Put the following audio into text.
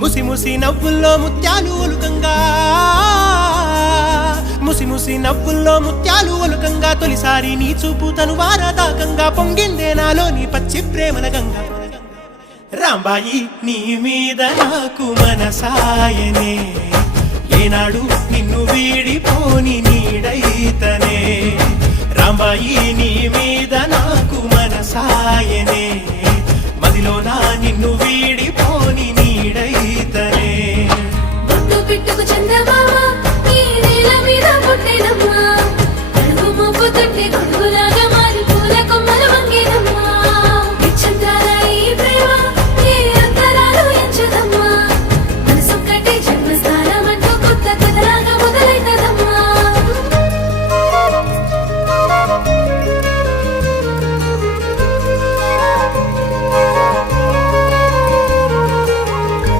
ముసి ముసి నవ్వుల్లో ముత్యాలు ఒలుకంగా ముసి ముసి నవ్వుల్లో ముత్యాలు ఒలుకంగా తొలిసారి నీ చూపు తను వారదాకంగా పొంగిందే నాలోని పచ్చి ప్రేమల గంగా రాంబాయి నీ మీద నాకు మనసాయనే ఏనాడు నిన్ను వీడిపోని నీడైతనే రాంబాయి నీ మీద నాకు మనసాయనే మదిలో నా నిన్ను వీడి